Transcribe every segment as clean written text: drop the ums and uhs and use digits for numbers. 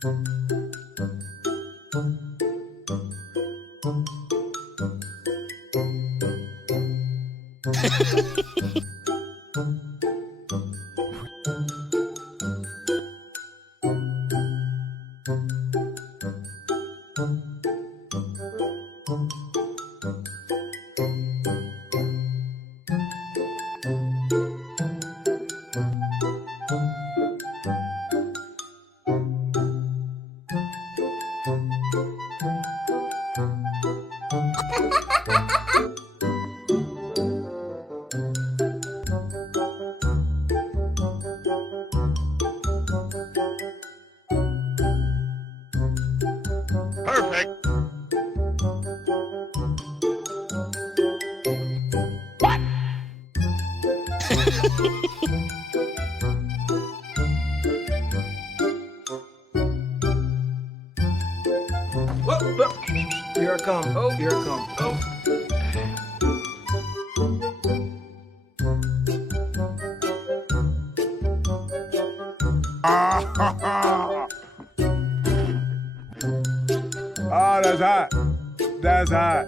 Perfect. Whoa. Here I come. Oh, here I come. Oh. Oh, that's hot. That's hot.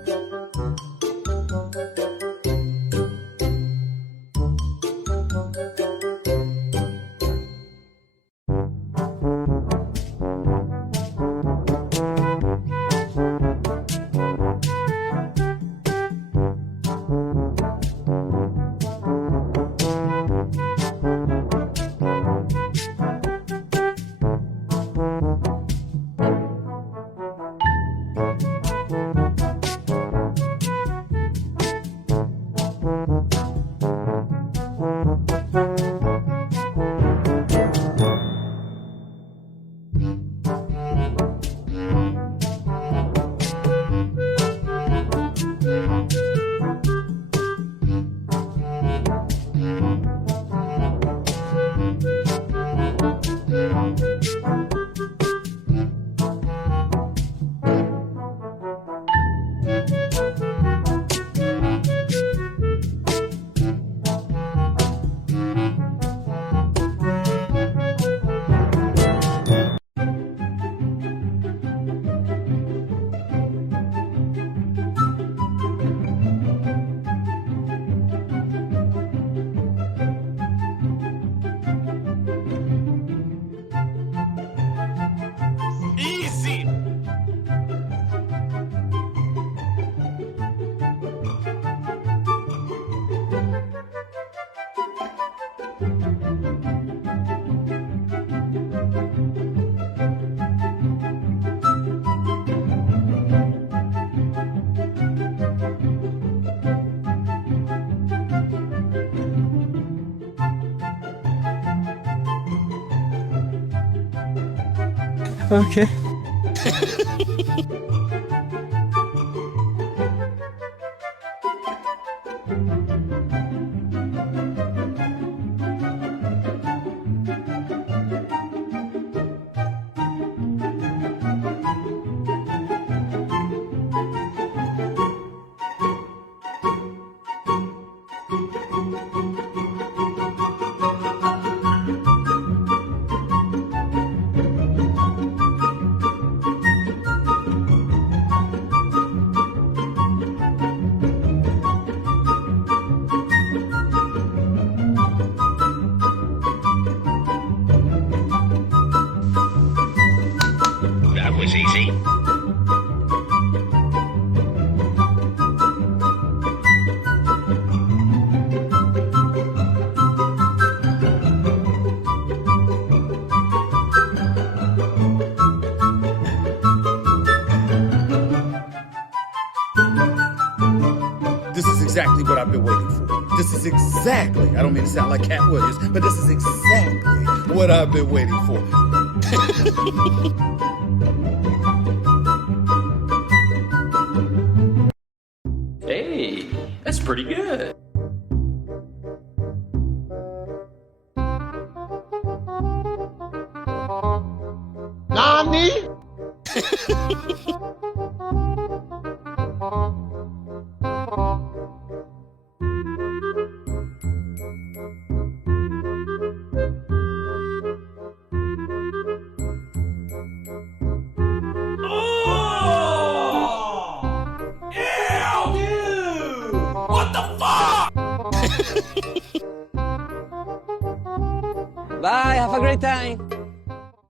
Easy. Okay. That was easy. This is exactly what I've been waiting for. This is exactly, I don't mean to sound like Cat Williams, but this is exactly what I've been waiting for. Hey, that's pretty good. Nani? Bye, have a great time.